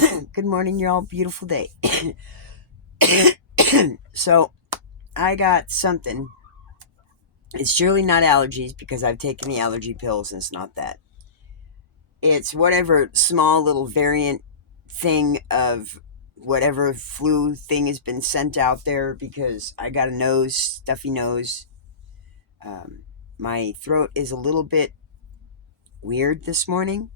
Good morning, y'all. Beautiful day. So, I got something. It's surely not allergies because I've taken the allergy pills and it's not that. It's whatever small little variant thing of whatever flu thing has been sent out there because I got a stuffy nose. Um, my throat is a little bit weird this morning.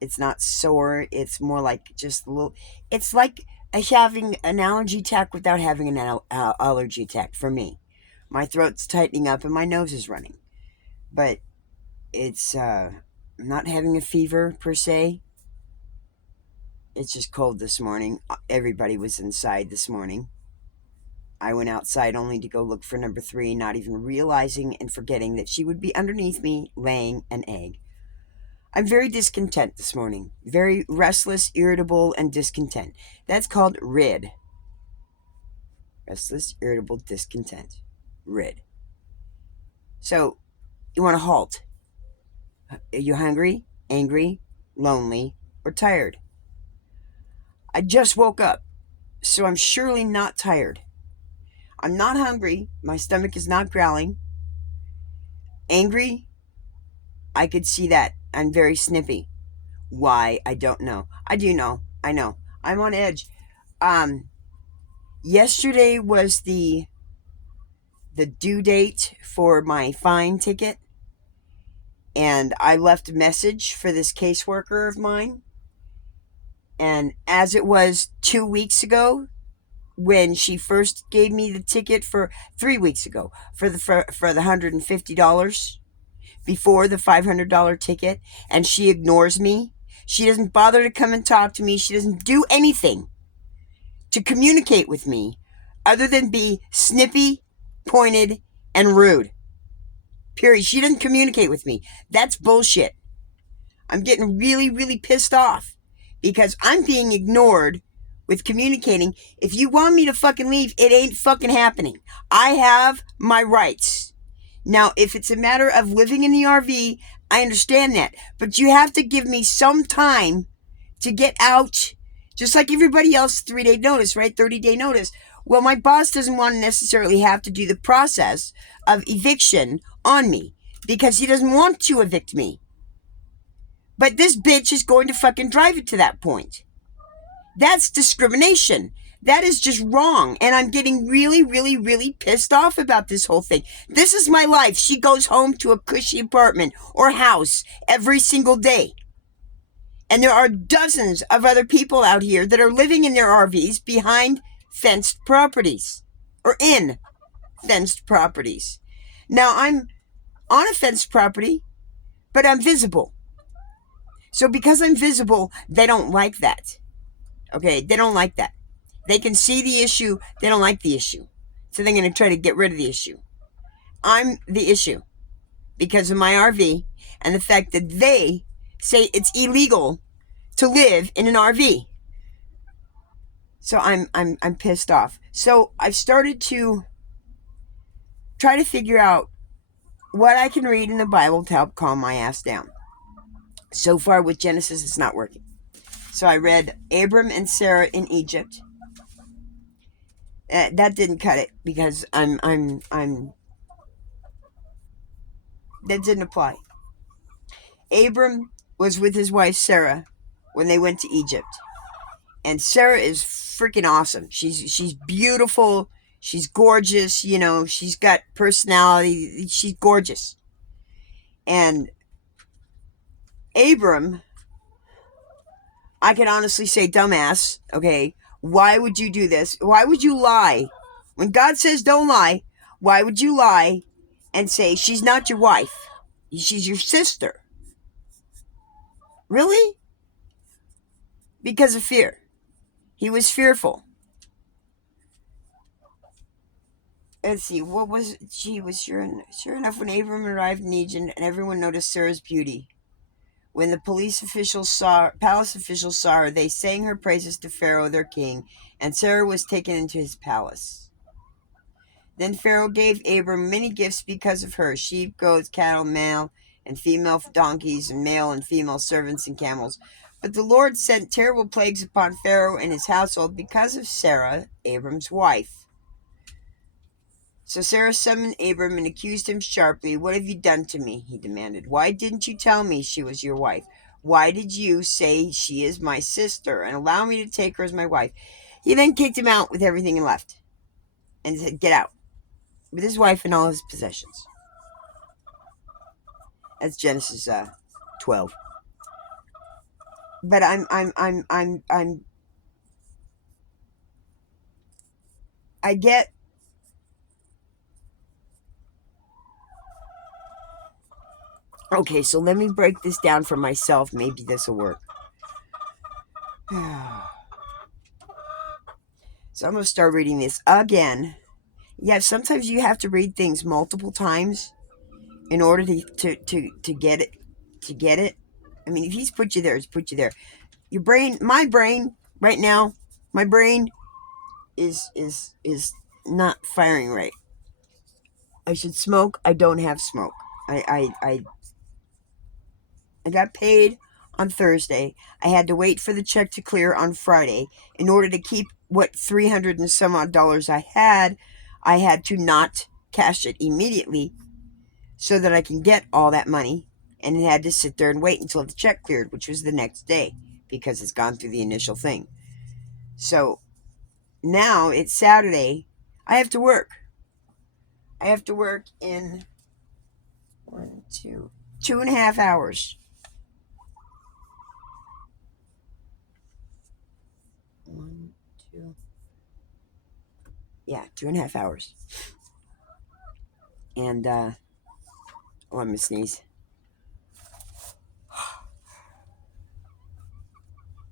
It's not sore. It's more like just a little. It's like having an allergy attack without having an allergy attack for me. My throat's tightening up and my nose is running. But it's not having a fever per se. It's just cold this morning. Everybody was inside this morning. I went outside only to go look for number 3, not even realizing and forgetting that she would be underneath me laying an egg. I'm very discontent this morning. Very restless, irritable, and discontent. That's called RID. Restless, irritable, discontent. RID. So, you want to halt. Are you hungry, angry, lonely, or tired? I just woke up, so I'm surely not tired. I'm not hungry. My stomach is not growling. Angry? I could see that. I'm very snippy. Why? I don't know. I do know. I know. I'm on edge. Yesterday was the due date for my fine ticket, and I left a message for this caseworker of mine. And as it was 2 weeks ago, when she first gave me the ticket, for 3 weeks ago, for the $150 before the $500 ticket, and she ignores me. She doesn't bother to come and talk to me. She doesn't do anything to communicate with me other than be snippy, pointed, and rude. Period. She doesn't communicate with me. That's bullshit. I'm getting really, really pissed off because I'm being ignored with communicating. If you want me to fucking leave, it ain't fucking happening. I have my rights. Now, if it's a matter of living in the RV, I understand that. But you have to give me some time to get out. Just like everybody else, 3-day notice, right? 30-day notice. Well, my boss doesn't want to necessarily have to do the process of eviction on me because he doesn't want to evict me. But this bitch is going to fucking drive it to that point. That's discrimination. That is just wrong. And I'm getting really, really, really pissed off about this whole thing. This is my life. She goes home to a cushy apartment or house every single day. And there are dozens of other people out here that are living in their RVs behind fenced properties or in fenced properties. Now, I'm on a fenced property, but I'm visible. So because I'm visible, they don't like that. Okay, they don't like that. They can see the issue, they don't like the issue. So they're going to try to get rid of the issue. I'm the issue because of my RV and the fact that they say it's illegal to live in an RV. So I'm pissed off. So I've started to try to figure out what I can read in the Bible to help calm my ass down. So far with Genesis, it's not working. So I read Abram and Sarah in Egypt. That didn't cut it because that didn't apply. Abram was with his wife Sarah when they went to Egypt. And Sarah is freaking awesome. She's beautiful. She's gorgeous. You know, she's got personality. She's gorgeous. And Abram, I can honestly say dumbass, okay? Why would you do this? Why would you lie? When God says don't lie, why would you lie and say she's not your wife? She's your sister. Really? Because of fear. He was fearful. Let's see, what was she was sure enough when Abram arrived in Egypt and everyone noticed Sarah's beauty. When the palace officials saw her, they sang her praises to Pharaoh, their king, and Sarah was taken into his palace. Then Pharaoh gave Abram many gifts because of her: sheep, goats, cattle, male and female donkeys, and male and female servants and camels. But the Lord sent terrible plagues upon Pharaoh and his household because of Sarah, Abram's wife. So Sarah summoned Abram and accused him sharply. "What have you done to me?" he demanded. "Why didn't you tell me she was your wife? Why did you say she is my sister and allow me to take her as my wife?" He then kicked him out with everything and left. And said, "Get out," with his wife and all his possessions. That's Genesis 12. But I get. Okay, so let me break this down for myself. Maybe this will work. So I'm going to start reading this again. Yeah, sometimes you have to read things multiple times in order to get it. To get it. I mean, if he's put you there, he's put you there. Your brain, my brain, right now, my brain is not firing right. I should smoke. I don't have smoke. I got paid on Thursday. I had to wait for the check to clear on Friday. In order to keep what $300 and some odd I had to not cash it immediately so that I can get all that money. And it had to sit there and wait until the check cleared, which was the next day because it's gone through the initial thing. So now it's Saturday. I have to work. I have to work in 2.5 hours. 2.5 hours. And, I'm going to sneeze.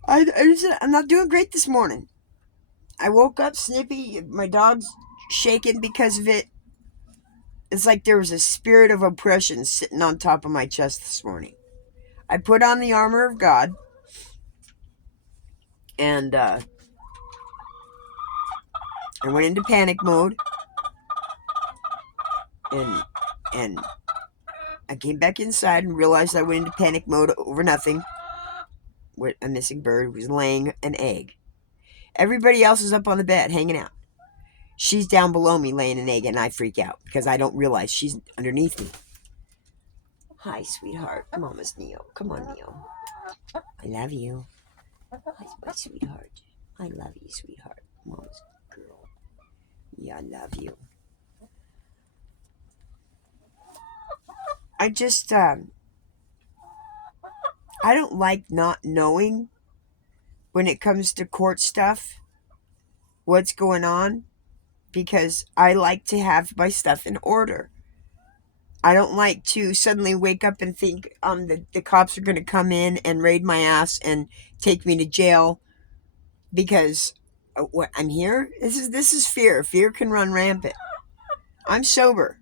I'm not doing great this morning. I woke up snippy. My dog's shaking because of it. It's like there was a spirit of oppression sitting on top of my chest this morning. I put on the armor of God. And, I went into panic mode. And I came back inside and realized I went into panic mode over nothing. With a missing bird was laying an egg. Everybody else is up on the bed hanging out. She's down below me laying an egg, and I freak out because I don't realize she's underneath me. Hi, sweetheart. Mama's Neo. Come on, Neo. I love you. Hi, my sweetheart. I love you, sweetheart. Mama's girl. Yeah, I love you. I just, I don't like not knowing when it comes to court stuff, what's going on, because I like to have my stuff in order. I don't like to suddenly wake up and think the cops are going to come in and raid my ass and take me to jail because what I'm here. This is fear. Fear can run rampant. I'm sober.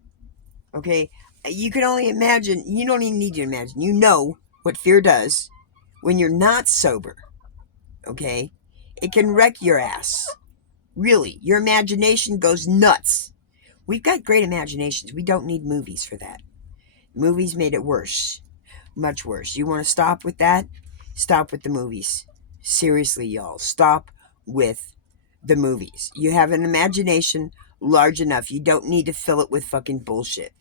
Okay, you can only imagine. You don't even need to imagine. You know what fear does when you're not sober. Okay, it can wreck your ass. Really, your imagination goes nuts. We've got great imaginations. We don't need movies for that. Movies made it worse. Much worse. You want to stop with that? Stop with the movies. Seriously, y'all. Stop with the movies. You have an imagination large enough. You don't need to fill it with fucking bullshit.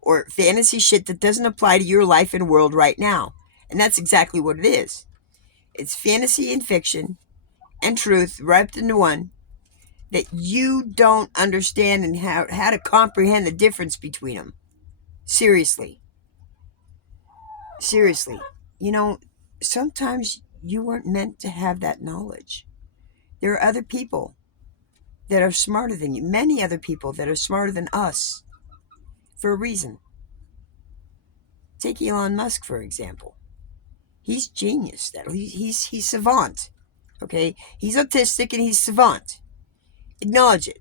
Or fantasy shit that doesn't apply to your life and world right now. And that's exactly what it is. It's fantasy and fiction and truth wrapped into one that you don't understand and how to comprehend the difference between them. Seriously. Seriously. You know, sometimes you weren't meant to have that knowledge. There are other people that are smarter than you. Many other people that are smarter than us for a reason. Take Elon Musk, for example. He's genius. He's savant. Okay? He's autistic and he's savant. Acknowledge it.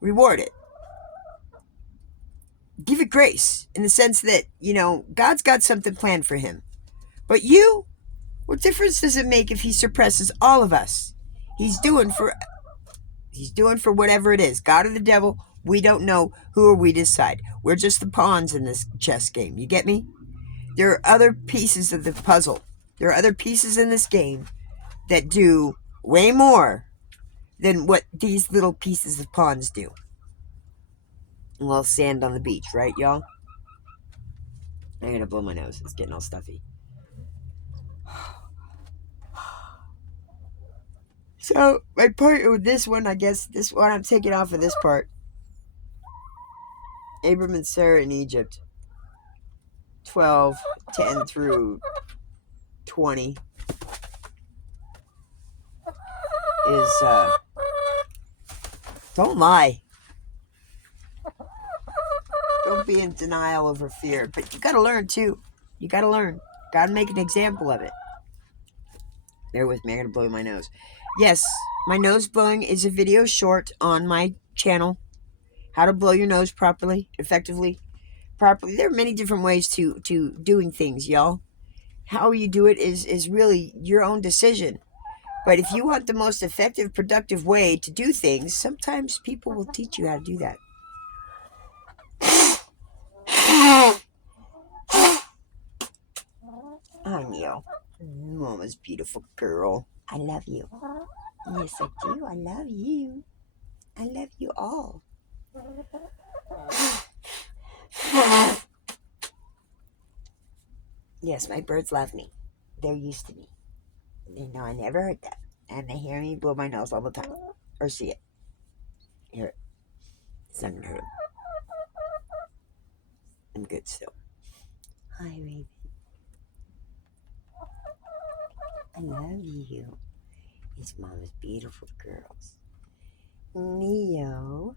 Reward it. Give it grace in the sense that, you know, God's got something planned for him. But you, what difference does it make if he suppresses all of us? He's doing for whatever it is. God or the devil, we don't know. Who are we to decide? We're just the pawns in this chess game. You get me? There are other pieces of the puzzle There are other pieces in this game that do way more than what these little pieces of pawns do. A little sand on the beach, right, y'all? I'm gonna blow my nose. It's getting all stuffy. So, my part with this one, I guess, this one I'm taking off of this part. Abram and Sarah in Egypt. 12, 10 through 20 is, don't lie. Don't be in denial over fear. But you gotta learn, too. You gotta learn. Gotta make an example of it. Bear with me, I'm gonna blow my nose. Yes, my nose blowing is a video short on my channel. How to blow your nose properly, effectively, properly. There are many different ways to doing things, y'all. How you do it is really your own decision. But if you want the most effective, productive way to do things, sometimes people will teach you how to do that. Hi, Neil. Mama's beautiful girl. I love you. Yes, I do. I love you. I love you all. Yes, my birds love me. They're used to me. They know I never hurt them. And they hear me blow my nose all the time. Or see it. Hear it. It's not going to hurt them. I'm good still. Hi, Raven. I love you. It's Mama's beautiful girls. Neo.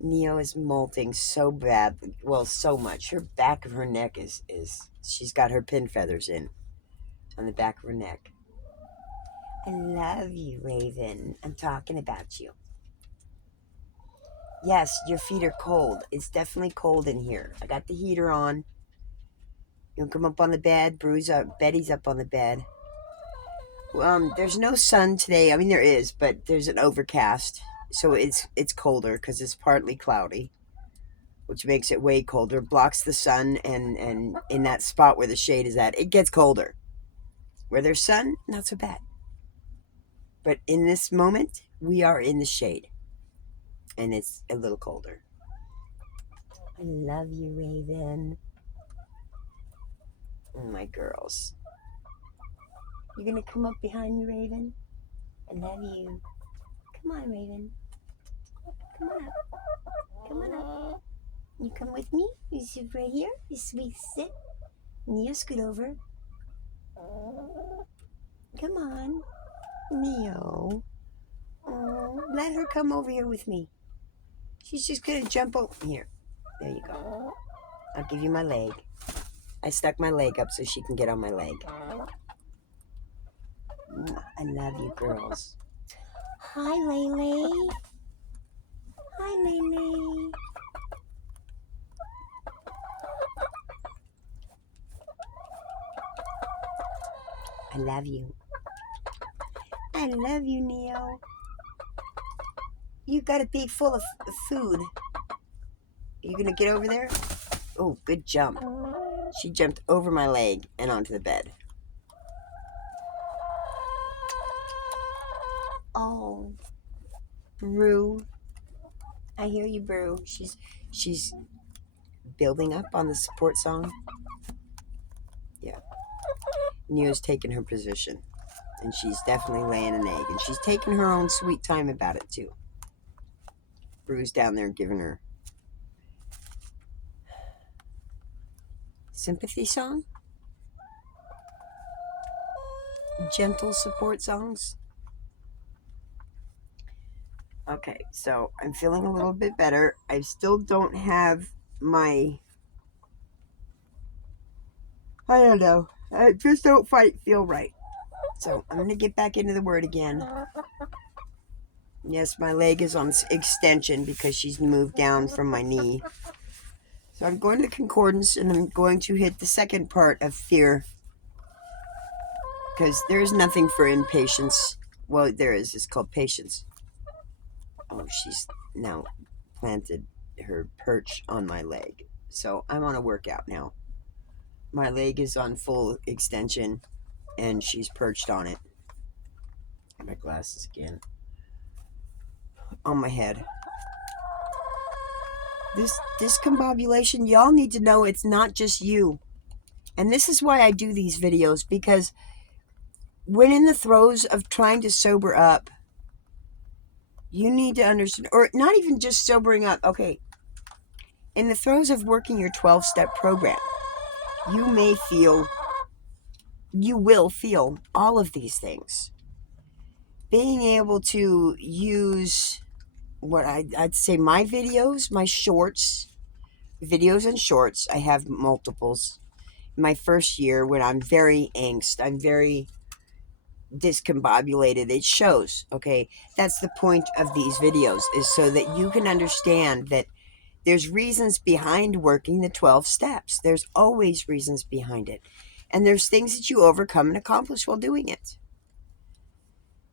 Neo is molting so bad. Well, so much. Her back of her neck is she's got her pin feathers in on the back of her neck. I love you, Raven. I'm talking about you. Yes, your feet are cold. It's definitely cold in here. I got the heater on. You come up on the bed. Betty's up on the bed. There's no sun today. I mean, there is, but there's an overcast. So it's colder because it's partly cloudy, which makes it way colder. Blocks the sun, and in that spot where the shade is at, it gets colder. Where there's sun, not so bad. But in this moment, we are in the shade. And it's a little colder. I love you, Raven. Oh, my girls. You gonna come up behind me, Raven? I love you. Come on, Raven. Come on up. Come on up. You come with me? You sit right here? You sweet sit. Neo, scoot over. Come on. Neo. Oh, let her come over here with me. She's just gonna jump over here. There you go. I'll give you my leg. I stuck my leg up so she can get on my leg. I love you, girls. Hi, Lele. Hi, Lele. I love you. I love you, Neo. You got a beak full of food. Are you gonna get over there? Oh, good jump. She jumped over my leg and onto the bed. Oh, Brew. I hear you, Brew. She's building up on the support song. Yeah. Neo's taking her position. And she's definitely laying an egg. And she's taking her own sweet time about it, too. Brew's down there giving her sympathy song? Gentle support songs? Okay, so I'm feeling a little bit better. I still don't have my... I don't know. I just don't feel right. So I'm going to get back into the word again. Yes, my leg is on extension because she's moved down from my knee. So I'm going to concordance and I'm going to hit the second part of fear. Because there's nothing for impatience. Well, there is. It's called patience. Oh, she's now planted her perch on my leg. So I'm on a workout now. My leg is on full extension. and she's perched on it. My glasses again. On my head. This discombobulation, y'all need to know it's not just you. And this is why I do these videos, because when in the throes of trying to sober up, you need to understand, or not even just sobering up, okay, in the throes of working your 12-step program, you will feel all of these things. Being able to use what I'd say my videos, my shorts, videos and shorts, I have multiples. My first year when I'm very I'm very discombobulated, it shows, okay? That's the point of these videos, is so that you can understand that there's reasons behind working the 12 steps. There's always reasons behind it. And there's things that you overcome and accomplish while doing it.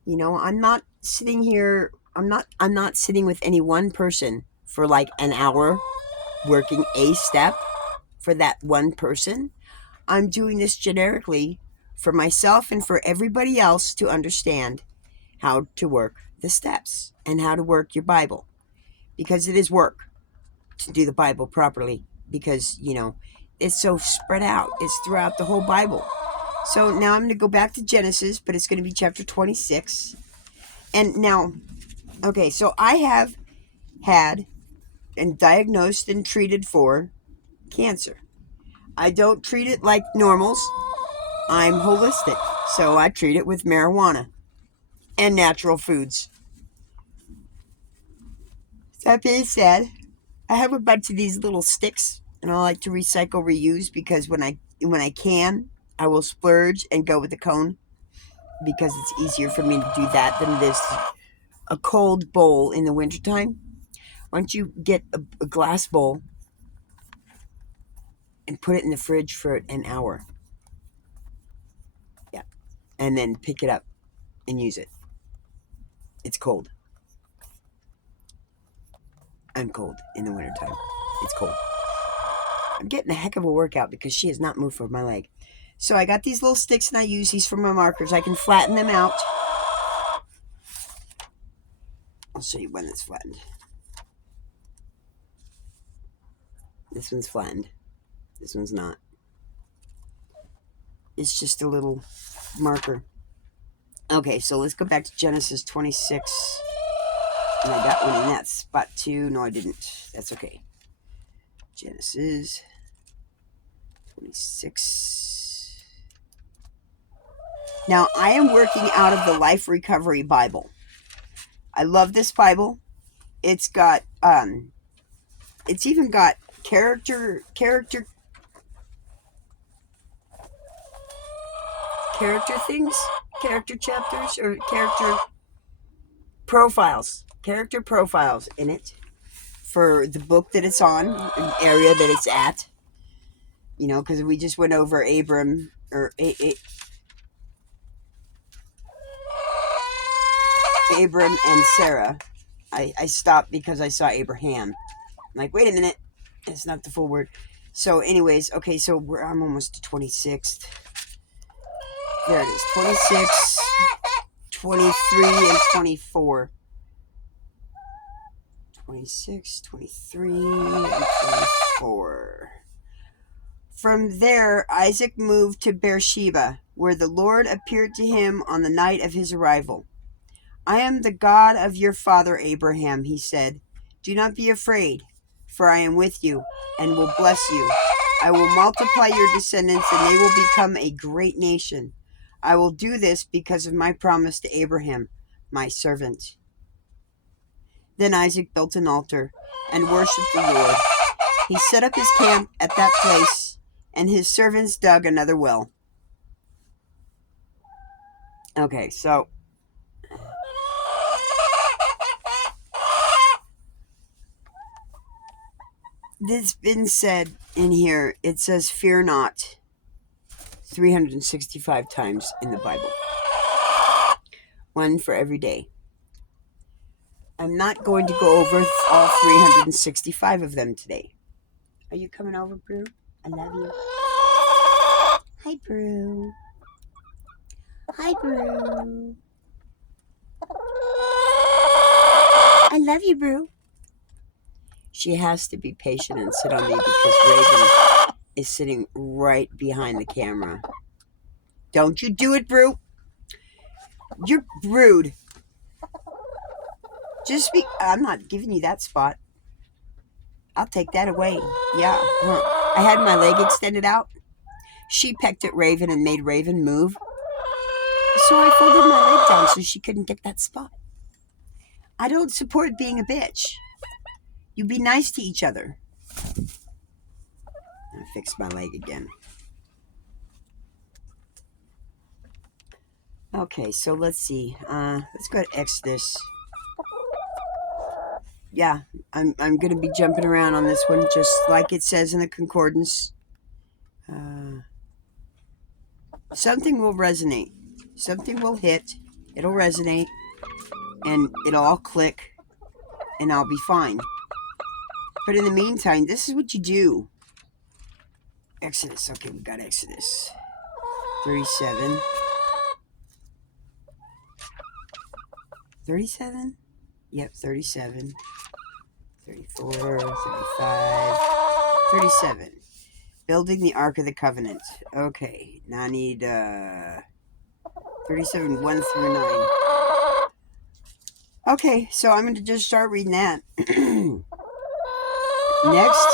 You know, I'm not sitting here, I'm not sitting with any one person for like an hour working a step for that one person. I'm doing this generically for myself and for everybody else to understand how to work the steps and how to work your Bible. Because it is work to do the Bible properly, because, you know, it's so spread out. It's throughout the whole Bible. So now I'm going to go back to Genesis, but it's going to be chapter 26. And now, okay, so I have had and diagnosed and treated for cancer. I don't treat it like normals. I'm holistic, so I treat it with marijuana and natural foods. That being said, I have a bunch of these little sticks, and I like to recycle, reuse, because when I can, I will splurge and go with the cone, because it's easier for me to do that than it is a cold bowl in the wintertime. Why don't you get a glass bowl and put it in the fridge for an hour? Yeah. And then pick it up and use it. It's cold. I'm cold in the wintertime. It's cold. I'm getting a heck of a workout because she has not moved from my leg. So I got these little sticks, and I use these for my markers. I can flatten them out. I'll show you when it's flattened. This one's flattened. This one's not. It's just a little marker. Okay, so let's go back to Genesis 26. And I got one in that spot too. No, I didn't. That's okay. Genesis 26. Now, I am working out of the Life Recovery Bible. I love this Bible. It's got, it's even got character things, character chapters, or character profiles in it for the book that it's on, an area that it's at. You know, because we just went over Abram, or Abram and Sarah. I stopped because I saw Abraham. I'm like, wait a minute, it's not the full word. So anyways, okay, so I'm almost to 26th. There it is, 26, 23, and 24. 26, 23, and 24. From there, Isaac moved to Beersheba, where the Lord appeared to him on the night of his arrival. I am the God of your father Abraham, he said. Do not be afraid, for I am with you and will bless you. I will multiply your descendants, and they will become a great nation. I will do this because of my promise to Abraham, my servant. Then Isaac built an altar and worshipped the Lord. He set up his camp at that place, and his servants dug another well. Okay, so this been said in here. It says, fear not, 365 times in the Bible. One for every day. I'm not going to go over all 365 of them today. Are you coming over, Brew? I love you. Hi, Brew. Hi, Brew. I love you, Brew. She has to be patient and sit on me because Raven is sitting right behind the camera. Don't you do it, Brew. You're rude. I'm not giving you that spot. I'll take that away. Yeah. Huh. I had my leg extended out. She pecked at Raven and made Raven move. So I folded my leg down so she couldn't get that spot. I don't support being a bitch. You be nice to each other. I fixed my leg again. Okay, so let's see. Let's go to Exodus. Yeah, I'm going to be jumping around on this one, just like it says in the concordance. Something will resonate. Something will hit. It'll resonate. And it'll all click. And I'll be fine. But in the meantime, this is what you do. Exodus. Okay, we got Exodus. 37. 37? Yep, 37. 34, 35, 37. Building the Ark of the Covenant. Okay, now I need 37, 1 through 9. Okay, so I'm going to just start reading that. Next,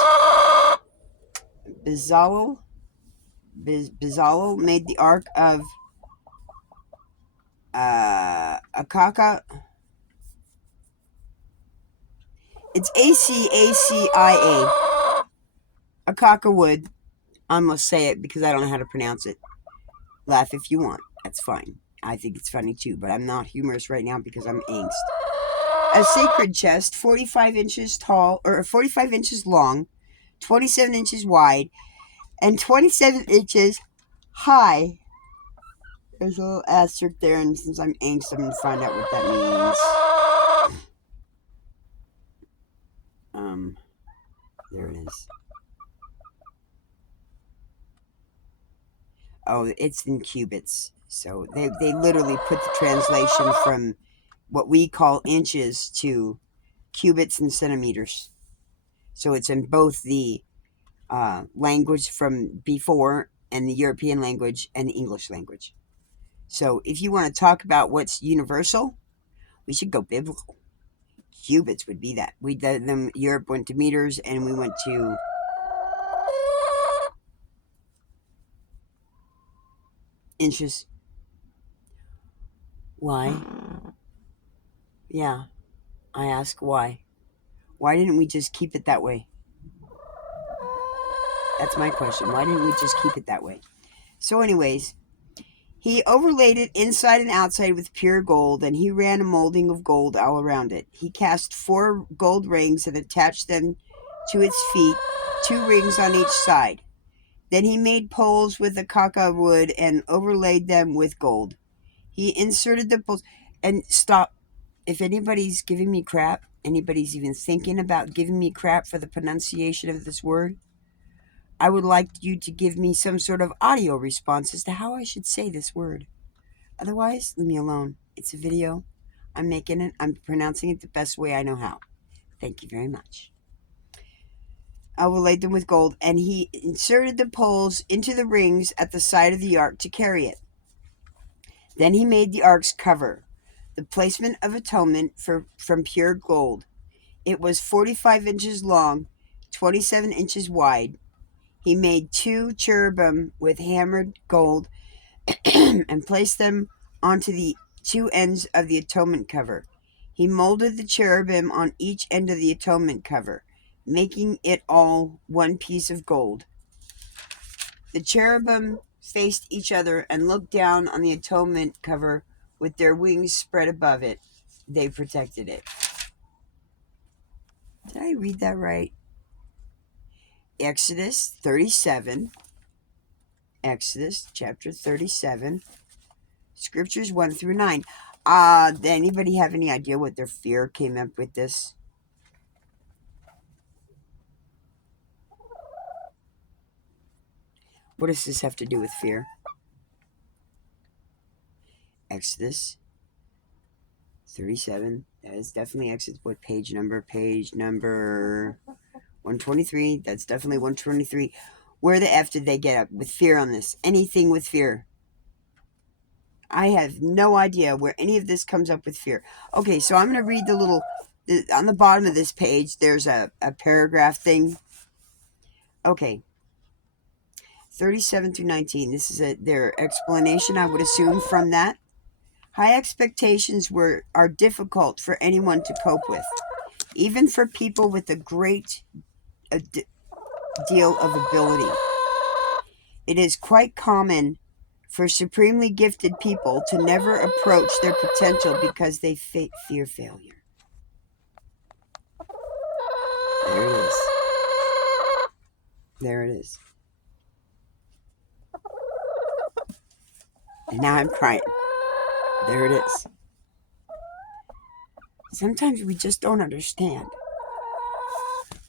Bezalel made the Ark of Akaka. It's Acacia. Akaka wood. I must say it because I don't know how to pronounce it. Laugh if you want. That's fine. I think it's funny too, but I'm not humorous right now because I'm angst. A sacred chest, 45 inches tall, or 45 inches long, 27 inches wide, and 27 inches high. There's a little asterisk there, and since I'm angst, I'm going to find out what that means. There it is. Oh, it's in cubits. So they literally put the translation from what we call inches to cubits and centimeters. So it's in both the language from before and the European language and the English language. So if you want to talk about what's universal, we should go biblical. Cubits would be that. Europe went to meters and we went to inches. Why? Yeah, I ask why. Why didn't we just keep it that way? That's my question. Why didn't we just keep it that way? So anyways, he overlaid it inside and outside with pure gold, and he ran a molding of gold all around it. He cast 4 gold rings and attached them to its feet, 2 rings on each side. Then he made poles with acacia wood and overlaid them with gold. He inserted the poles. And stop. If anybody's giving me crap, anybody's even thinking about giving me crap for the pronunciation of this word, I would like you to give me some sort of audio response as to how I should say this word. Otherwise, leave me alone. It's a video. I'm making it. I'm pronouncing it the best way I know how. Thank you very much. I overlaid them with gold, and he inserted the poles into the rings at the side of the ark to carry it. Then he made the ark's cover, the placement of atonement from pure gold. It was 45 inches long, 27 inches wide. He made 2 cherubim with hammered gold and placed them onto the 2 ends of the atonement cover. He molded the cherubim on each end of the atonement cover, making it all one piece of gold. The cherubim faced each other and looked down on the atonement cover with their wings spread above it. They protected it. Did I read that right? Exodus 37. Exodus chapter 37. Scriptures 1 through 9. Did anybody have any idea what their fear came up with this? What does this have to do with fear? Exodus 37. That is definitely Exodus. What page number? Page number 123. That's definitely 123. Where the F did they get up with fear on this? Anything with fear. I have no idea where any of this comes up with fear. Okay, so I'm going to read the little... on the bottom of this page, there's a paragraph thing. Okay. 37 through 19. This is their explanation, I would assume, from that. High expectations are difficult for anyone to cope with, even for people with a great deal of ability. It is quite common for supremely gifted people to never approach their potential because they fear failure. There it is. There it is. And now I'm crying. There it is. Sometimes we just don't understand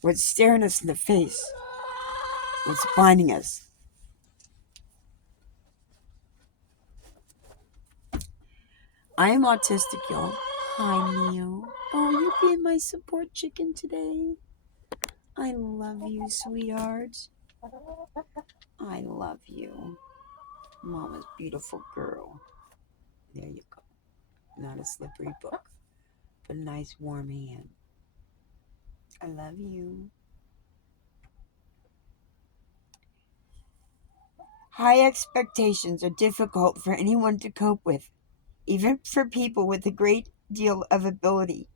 what's staring us in the face, what's blinding us. I am autistic, y'all. Hi, Neo. Oh, you're being my support chicken today. I love you, sweetheart. I love you. Mama's beautiful girl. There you go. Not a slippery book, but a nice warm hand. I love you. High expectations are difficult for anyone to cope with, even for people with a great deal of ability.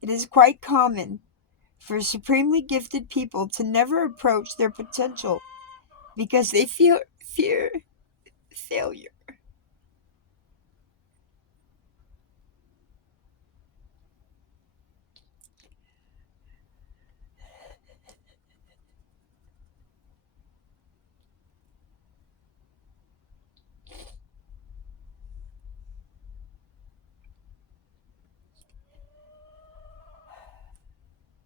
It is quite common for supremely gifted people to never approach their potential because they fear failure.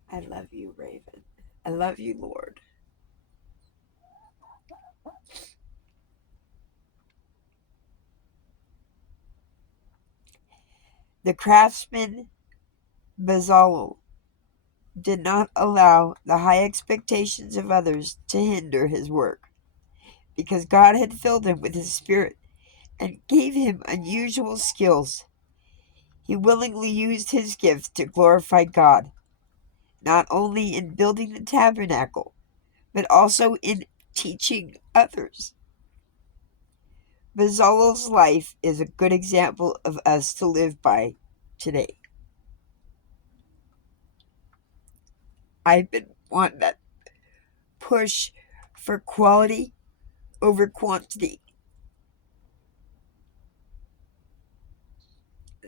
I love you, Raven. I love you, Lord. The craftsman Bezalel did not allow the high expectations of others to hinder his work, because God had filled him with his Spirit and gave him unusual skills. He willingly used his gift to glorify God, not only in building the tabernacle, but also in teaching others. Bezalel's life is a good example of us to live by today. I've been wanting that push for quality over quantity.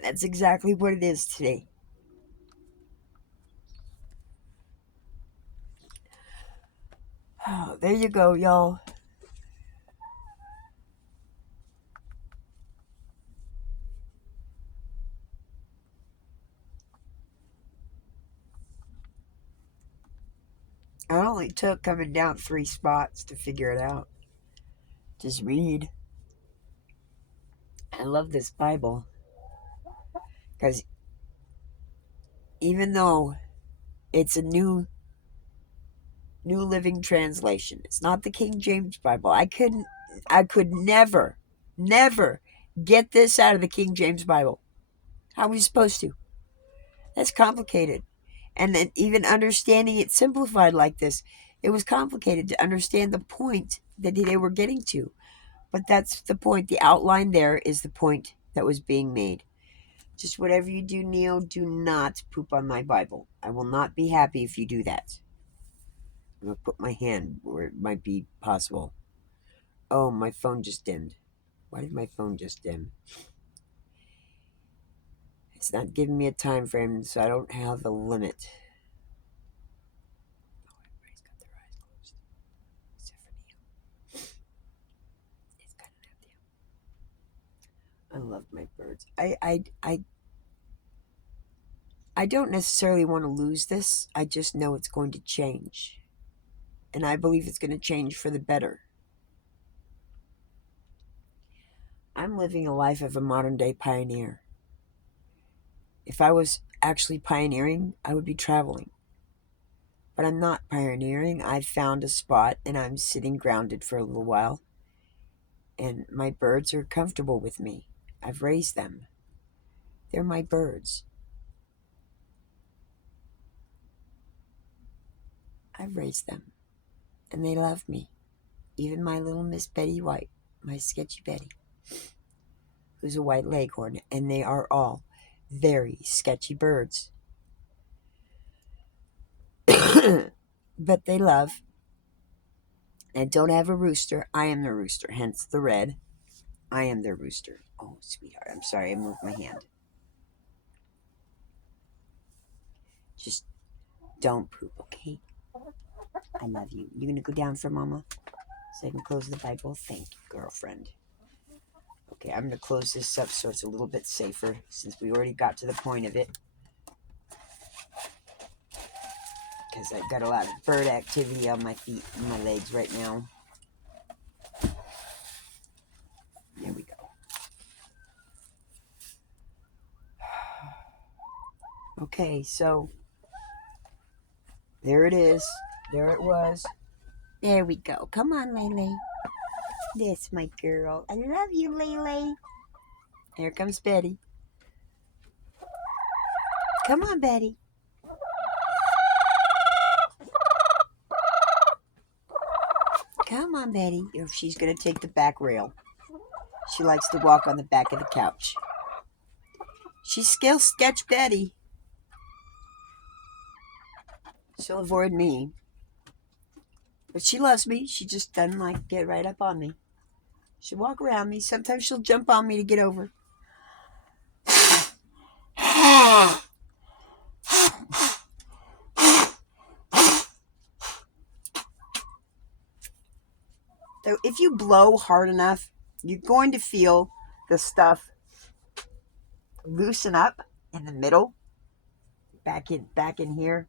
That's exactly what it is today. Oh, there you go, y'all. It only took coming down 3 spots to figure it out. Just read. I love this Bible because even though it's a New Living Translation, it's not the King James Bible. I could never get this out of the King James Bible. How are we supposed to? That's complicated. And then even understanding it simplified like this, it was complicated to understand the point that they were getting to. But that's the point. The outline there is the point that was being made. Just whatever you do, Neo, do not poop on my Bible. I will not be happy if you do that. I'm going to put my hand where it might be possible. Oh, my phone just dimmed. Why did my phone just dim? It's not giving me a time frame, so I don't have a limit. Oh, everybody's got their eyes closed. Except for Neo. It's kind of empty. I love my birds. I don't necessarily want to lose this. I just know it's going to change. And I believe it's going to change for the better. I'm living a life of a modern day pioneer. If I was actually pioneering, I would be traveling. But I'm not pioneering. I've found a spot and I'm sitting grounded for a little while. And my birds are comfortable with me. I've raised them. They're my birds. I've raised them. And they love me. Even my little Miss Betty White, my sketchy Betty, who's a white leghorn. And they are all very sketchy birds. But they love. And don't have a rooster. I am the rooster, hence the red. I am their rooster. Oh, sweetheart, I'm sorry I moved my hand. Just don't poop, okay? I love you. You gonna go down for Mama? So I can close the Bible? Thank you, girlfriend. Okay, I'm gonna close this up so it's a little bit safer since we already got to the point of it. Because I've got a lot of bird activity on my feet and my legs right now. There we go. Okay, so there it is. There it was. There we go. Come on, Lele. That's my girl. I love you, Lele. Here comes Betty. Come on, Betty. Come on, Betty. If she's going to take the back rail. She likes to walk on the back of the couch. She's still sketch Betty. She'll avoid me. But she loves me. She just doesn't like get right up on me. She'll walk around me. Sometimes she'll jump on me to get over. So if you blow hard enough, you're going to feel the stuff loosen up in the middle. Back in here.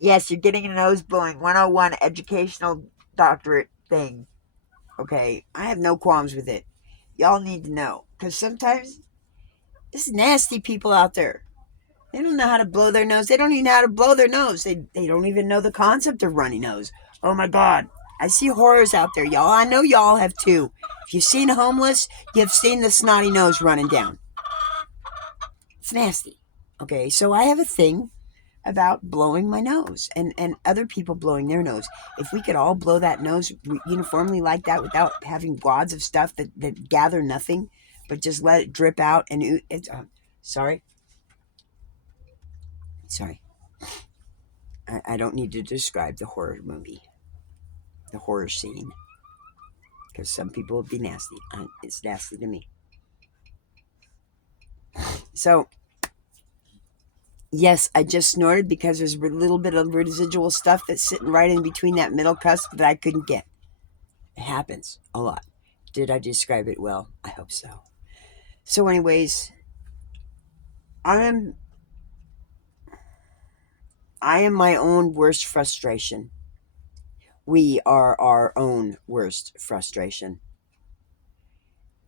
Yes, you're getting a nose blowing 101 educational doctorate thing. Okay, I have no qualms with it. Y'all need to know. Because sometimes there's nasty people out there. They don't know how to blow their nose. They don't even know how to blow their nose. They don't even know the concept of runny nose. Oh my God. I see horrors out there, y'all. I know y'all have too. If you've seen homeless, you've seen the snotty nose running down. It's nasty. Okay, so I have a thing about blowing my nose and other people blowing their nose. If we could all blow that nose uniformly like that without having wads of stuff that gather nothing, but just let it drip out and it's sorry. I don't need to describe the horror movie, the horror scene, because some people would be nasty. It's nasty to me. So yes, I just snorted because there's a little bit of residual stuff that's sitting right in between that middle cusp that I couldn't get. It happens a lot. Did I describe it well? I hope so. So anyways, I am my own worst frustration. We are our own worst frustration.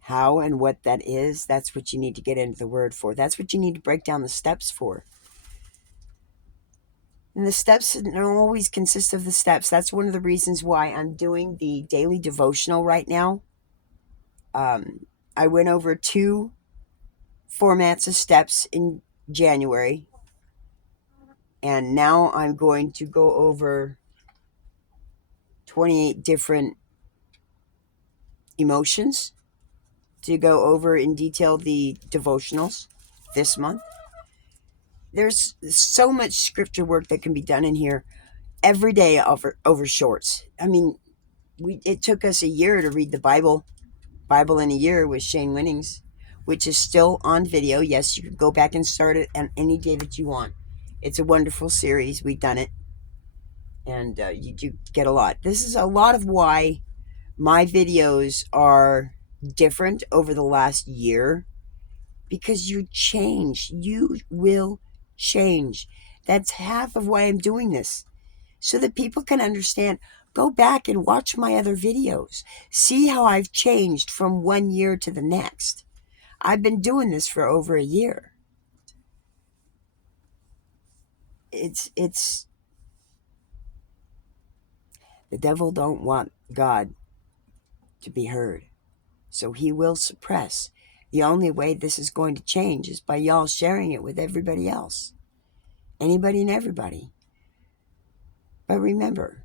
How and what that is, that's what you need to get into the word for. That's what you need to break down the steps for. And the steps don't always consist of the steps. That's one of the reasons why I'm doing the daily devotional right now. I went over 2 formats of steps in January. And now I'm going to go over 28 different emotions to go over in detail the devotionals this month. There's so much scripture work that can be done in here every day over shorts. I mean, it took us a year to read the Bible in a year with Shane Winnings, which is still on video. Yes, you can go back and start it on any day that you want. It's a wonderful series. We've done it. And you do get a lot. This is a lot of why my videos are different over the last year. Because you change. You will change. That's half of why I'm doing this. So that people can understand. Go back and watch my other videos. See how I've changed from one year to the next. I've been doing this for over a year. It's the devil don't want God to be heard. So he will suppress. The only way this is going to change is by y'all sharing it with everybody else. Anybody and everybody. But remember,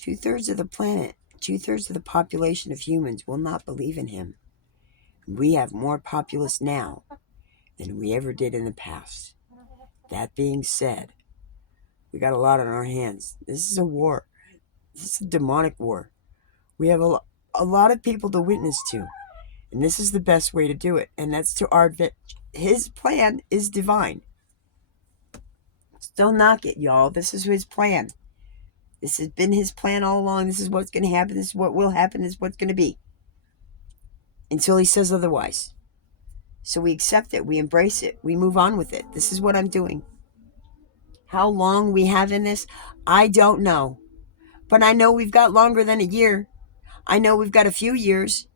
2/3 of the planet, 2/3 of the population of humans will not believe in him. We have more populace now than we ever did in the past. That being said, we got a lot on our hands. This is a war. This is a demonic war. We have a lot of people to witness to. And this is the best way to do it. And that's to our advantage. His plan is divine. Don't knock it, y'all. This is his plan. This has been his plan all along. This is what's going to happen. This is what will happen. This is what's going to be. Until he says otherwise. So we accept it. We embrace it. We move on with it. This is what I'm doing. How long we have in this, I don't know. But I know we've got longer than a year. I know we've got a few years.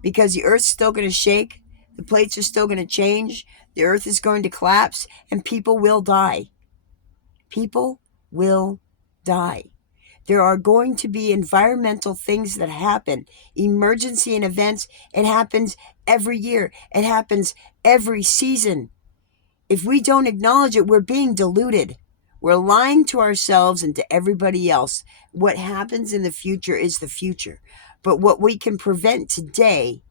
Because the earth's still going to shake. The plates are still going to change. The earth is going to collapse. And people will die. People will die. There are going to be environmental things that happen. Emergency and events. It happens every year. It happens every season. If we don't acknowledge it, we're being deluded. We're lying to ourselves and to everybody else. What happens in the future is the future. But what we can prevent today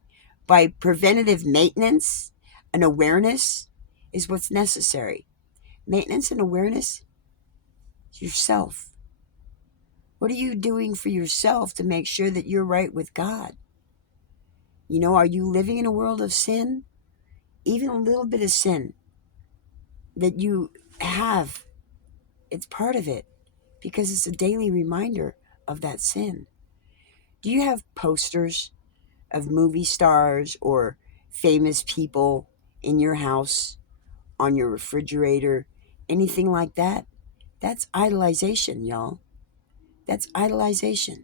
by preventative maintenance and awareness is what's necessary. Maintenance and awareness is yourself. What are you doing for yourself to make sure that you're right with God? You know, are you living in a world of sin? Even a little bit of sin that you have, it's part of it because it's a daily reminder of that sin. Do you have posters of movie stars or famous people in your house, on your refrigerator, anything like that? That's idolization, y'all. That's idolization.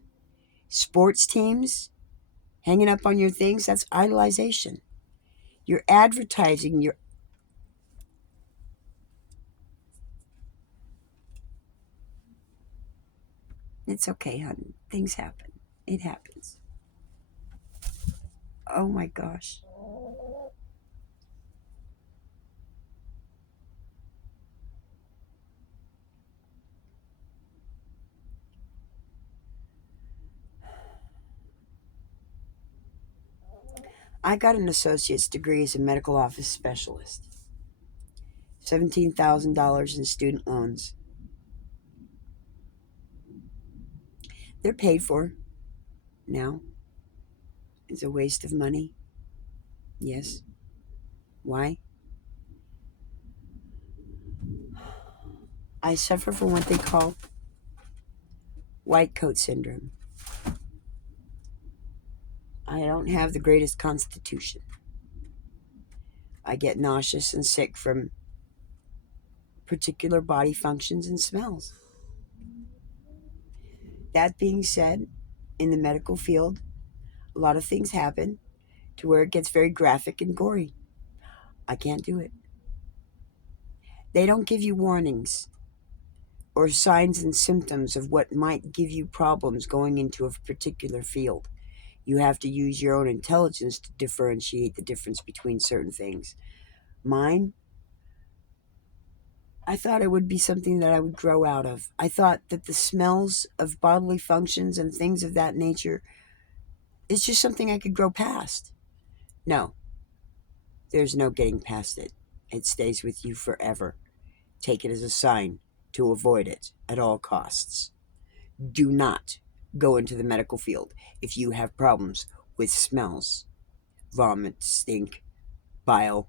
Sports teams hanging up on your things, that's idolization. You're advertising your... It's okay, honey. Things happen. It happens. Oh my gosh. I got an associate's degree as a medical office specialist. $17,000 in student loans. They're paid for now. It's a waste of money. Yes. Why? I suffer from what they call white coat syndrome. I don't have the greatest constitution. I get nauseous and sick from particular body functions and smells. That being said, in the medical field, a lot of things happen to where it gets very graphic and gory. I can't do it. They don't give you warnings or signs and symptoms of what might give you problems going into a particular field. You have to use your own intelligence to differentiate the difference between certain things. Mine, I thought it would be something that I would grow out of. I thought that the smells of bodily functions and things of that nature is just something I could grow past. No, there's no getting past it. It stays with you forever. Take it as a sign to avoid it at all costs. Do not go into the medical field if you have problems with smells, vomit, stink, bile,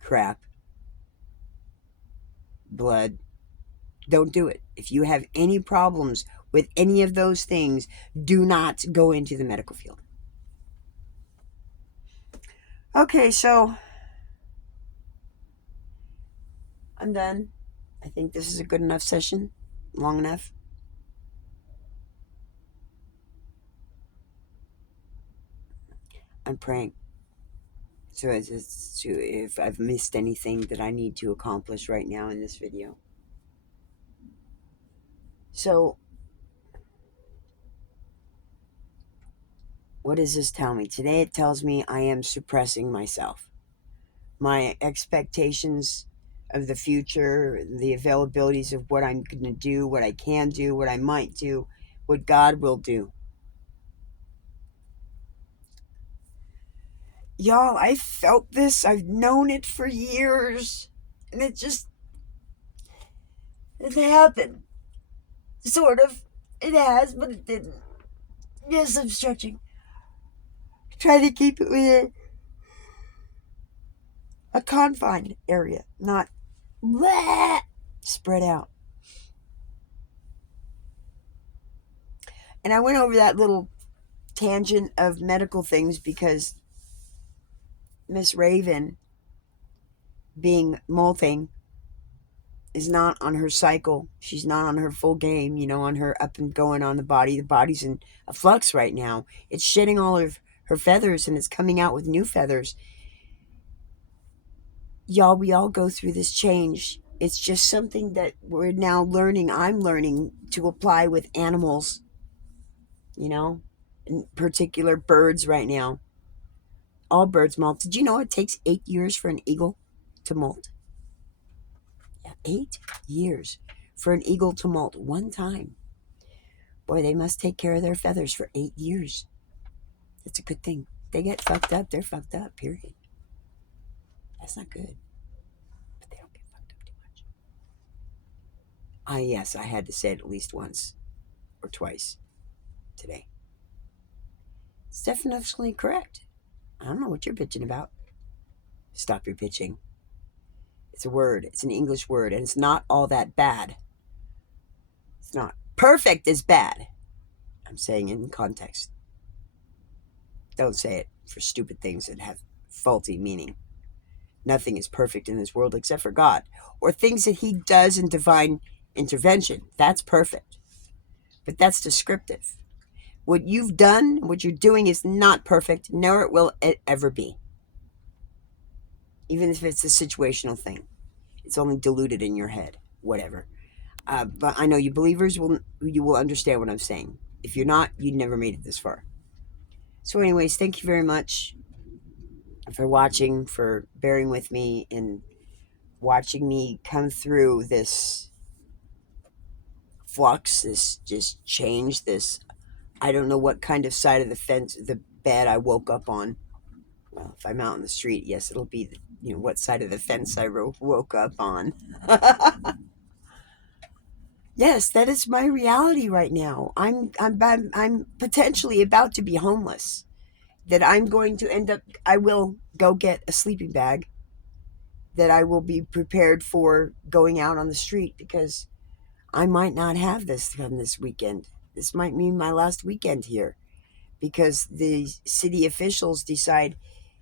crap, blood. Don't do it. If you have any problems with any of those things, do not go into the medical field. Okay, so I'm done. I think this is a good enough session. Long enough. I'm praying. So as to if I've missed anything that I need to accomplish right now in this video. So, what does this tell me? Today it tells me I am suppressing myself. My expectations of the future, the availabilities of what I'm going to do, what I can do, what I might do, what God will do. Y'all, I felt this. I've known it for years. And it happened. Sort of. It has, but it didn't. Yes, I'm stretching. Try to keep it within a confined area, not bleh, spread out. And I went over that little tangent of medical things because Miss Raven, being molting, is not on her cycle. She's not on her full game, on her up and going on the body. The body's in a flux right now. It's shedding all of her feathers and it's coming out with new feathers. Y'all, we all go through this change. It's just something that we're now learning. I'm learning to apply with animals, in particular birds right now. All birds molt. Did you know it takes 8 years for an eagle to molt? Yeah, 8 years for an eagle to molt one time. Boy, they must take care of their feathers for 8 years. That's a good thing. They get fucked up, they're fucked up, period. That's not good. But they don't get fucked up too much. Yes, I had to say it at least once or twice today. It's definitely correct. I don't know what you're bitching about. Stop your bitching. It's a word. It's an English word, and it's not all that bad. It's not. Perfect is bad. I'm saying it in context. Don't say it for stupid things that have faulty meaning. Nothing is perfect in this world except for God, or things that He does in divine intervention. That's perfect. But that's descriptive. What you've done, what you're doing is not perfect, nor it will it ever be. Even if it's a situational thing. It's only diluted in your head. Whatever. But I know you believers you will understand what I'm saying. If you're not, you never made it this far. So anyways, thank you very much for watching, for bearing with me and watching me come through this flux, this just change, this I don't know what kind of side of the bed I woke up on. Well, if I'm out in the street, yes, it'll be what side of the fence I woke up on. Yes, that is my reality right now. I'm potentially about to be homeless. That I'm going to end up. I will go get a sleeping bag. That I will be prepared for going out on the street because I might not have this come this weekend. This might mean my last weekend here because the city officials decide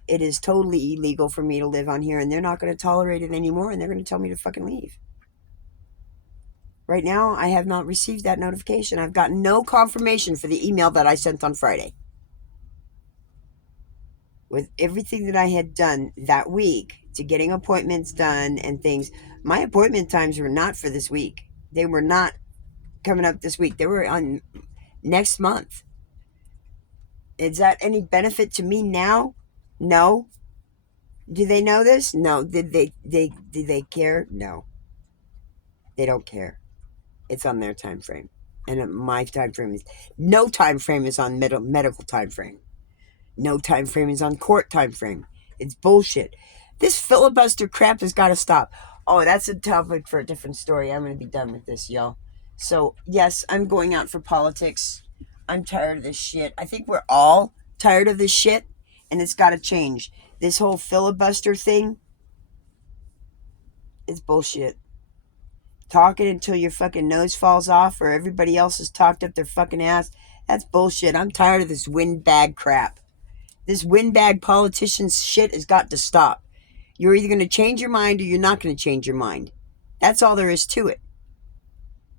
it is totally illegal for me to live on here and they're not going to tolerate it anymore and they're going to tell me to fucking leave. Right now, I have not received that notification. I've gotten no confirmation for the email that I sent on Friday. With everything that I had done that week to getting appointments done and things, my appointment times were not for this week. They were not coming up this week. They were on next month. Is that any benefit to me now? No. Do they know this? No. Did they care? No. They don't care. It's on their time frame. And my time frame is no time frame is on medical time frame. No time frame is on court time frame. It's bullshit. This filibuster crap has got to stop. Oh, that's a topic for a different story. I'm going to be done with this, y'all. So, yes, I'm going out for politics. I'm tired of this shit. I think we're all tired of this shit, and it's got to change. This whole filibuster thing is bullshit. Talking until your fucking nose falls off or everybody else has talked up their fucking ass. That's bullshit. I'm tired of this windbag crap. This windbag politicians shit has got to stop. You're either going to change your mind or you're not going to change your mind. That's all there is to it.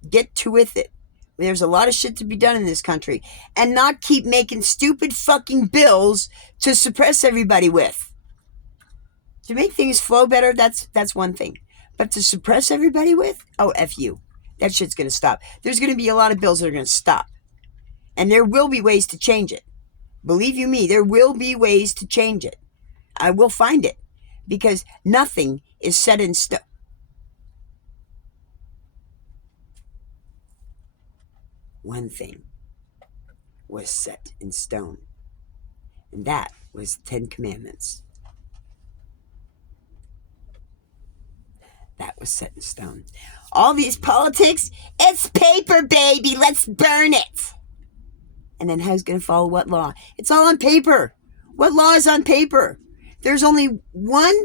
Get to with it. There's a lot of shit to be done in this country. And not keep making stupid fucking bills to suppress everybody with. To make things flow better, that's one thing. But to suppress everybody with? Oh, F you. That shit's going to stop. There's going to be a lot of bills that are going to stop. And there will be ways to change it. Believe you me, there will be ways to change it. I will find it. Because nothing is set in stone. One thing was set in stone. And that was the 10 Commandments. That was set in stone. All these politics, it's paper, baby. Let's burn it. And then who's going to follow what law? It's all on paper. What law is on paper? There's only one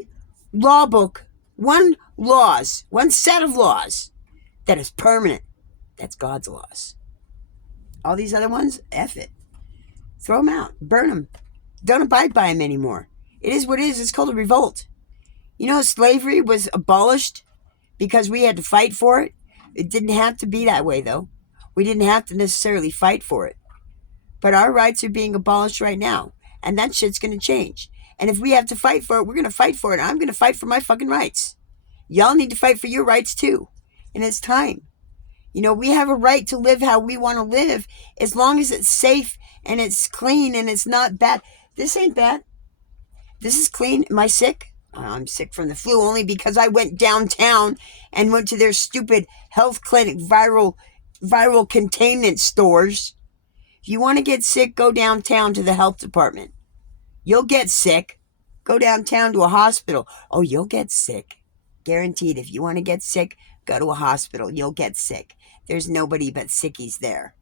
law book, one set of laws that is permanent. That's God's laws. All these other ones, F it. Throw them out. Burn them. Don't abide by them anymore. It is what it is. It's called a revolt. You know, slavery was abolished because we had to fight for it. It didn't have to be that way, though. We didn't have to necessarily fight for it. But our rights are being abolished right now. And that shit's going to change. And if we have to fight for it, we're going to fight for it. I'm going to fight for my fucking rights. Y'all need to fight for your rights, too. And it's time. You know, we have a right to live how we want to live as long as it's safe and it's clean and it's not bad. This ain't bad. This is clean. Am I sick? I'm sick from the flu only because I went downtown and went to their stupid health clinic viral containment stores. If you want to get sick, go downtown to the health department. You'll get sick. Go downtown to a hospital. Oh, you'll get sick. Guaranteed. If you want to get sick, go to a hospital. You'll get sick. There's nobody but sickies there.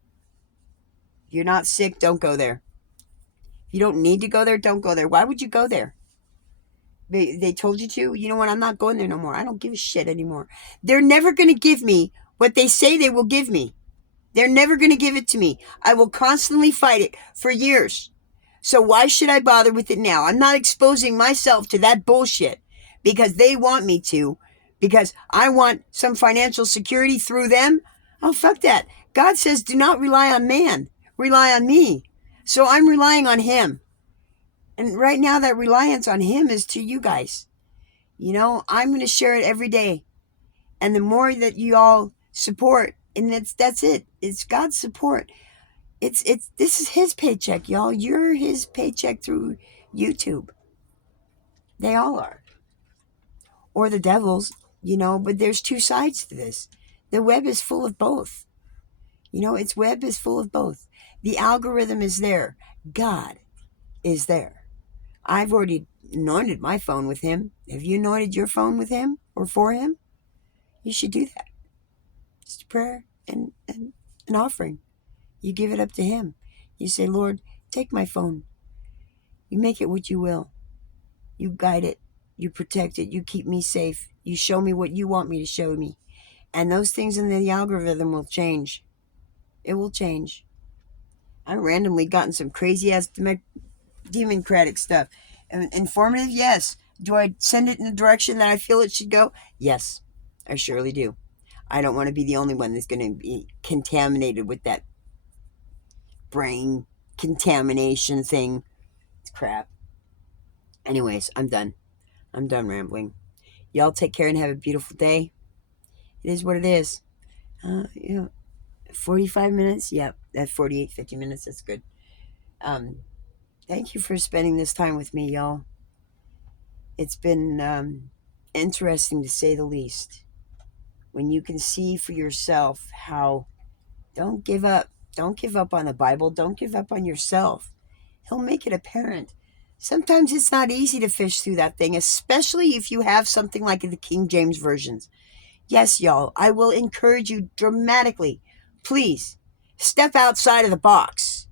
If you're not sick, don't go there. If you don't need to go there, don't go there. Why would you go there? They told you to? You know what? I'm not going there no more. I don't give a shit anymore. They're never going to give me what they say they will give me. They're never going to give it to me. I will constantly fight it for years. So why should I bother with it now? I'm not exposing myself to that bullshit because they want me to, because I want some financial security through them. Oh, fuck that. God says do not rely on man. Rely on me. So I'm relying on him. And right now that reliance on him is to you guys. You know, I'm going to share it every day. And the more that you all support, and that's it. It's God's support. This is his paycheck, y'all. You're his paycheck through YouTube. They all are. Or the devil's, you know, but there's two sides to this. The web is full of both. You know, its web is full of both. The algorithm is there. God is there. I've already anointed my phone with him. Have you anointed your phone with him or for him? You should do that. Just a prayer and an offering. You give it up to him. You say, Lord, take my phone. You make it what you will. You guide it. You protect it. You keep me safe. You show me what you want me to show me. And those things in the algorithm will change. It will change. I randomly gotten some crazy-ass democratic stuff. Informative, yes. Do I send it in the direction that I feel it should go? Yes, I surely do. I don't want to be the only one that's going to be contaminated with that brain contamination thing. It's crap. Anyways, I'm done. I'm done rambling. Y'all take care and have a beautiful day. It is what it is. 45 minutes? Yep, that 48, 50 minutes, that's good. Thank you for spending this time with me, y'all. It's been interesting to say the least. When you can see for yourself how, don't give up. Don't give up on the Bible. Don't give up on yourself. He'll make it apparent. Sometimes it's not easy to fish through that thing, especially if you have something like the King James versions. Yes, y'all, I will encourage you dramatically. Please, step outside of the box.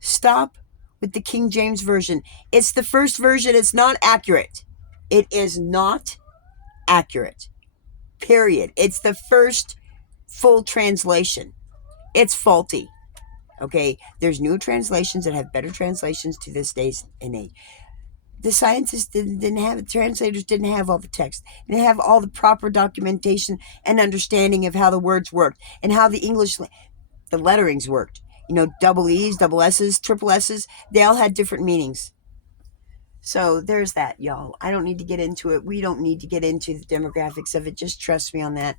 Stop with the King James version. It's the first version. It's not accurate. It is not accurate. Period. It's the first full translation. It's faulty. Okay? There's new translations that have better translations to this day's and age. The scientists didn't have it. Translators didn't have all the text. They didn't have all the proper documentation and understanding of how the words worked and how the English. the letterings worked. You know, double E's, double S's, triple S's, they all had different meanings. So there's that, y'all. I don't need to get into it. We don't need to get into the demographics of it. Just trust me on that.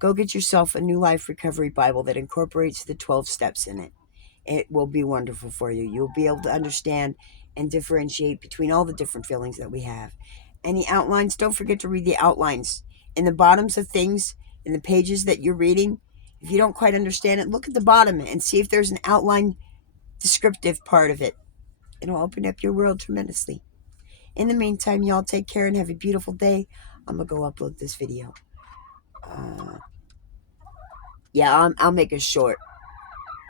Go get yourself a New Life Recovery Bible that incorporates the 12 steps in it. It will be wonderful for you. You'll be able to understand and differentiate between all the different feelings that we have. Any outlines, don't forget to read the outlines. In the bottoms of things, in the pages that you're reading, if you don't quite understand it, look at the bottom and see if there's an outline descriptive part of it. It'll open up your world tremendously. In the meantime, y'all take care and have a beautiful day. I'm going to go upload this video. Yeah, I'll make a short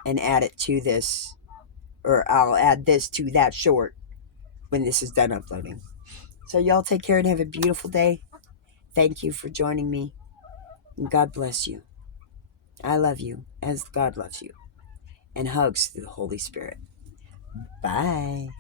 and add it to this. Or I'll add this to that short when this is done uploading. So y'all take care and have a beautiful day. Thank you for joining me. And God bless you. I love you as God loves you. And hugs through the Holy Spirit. Bye.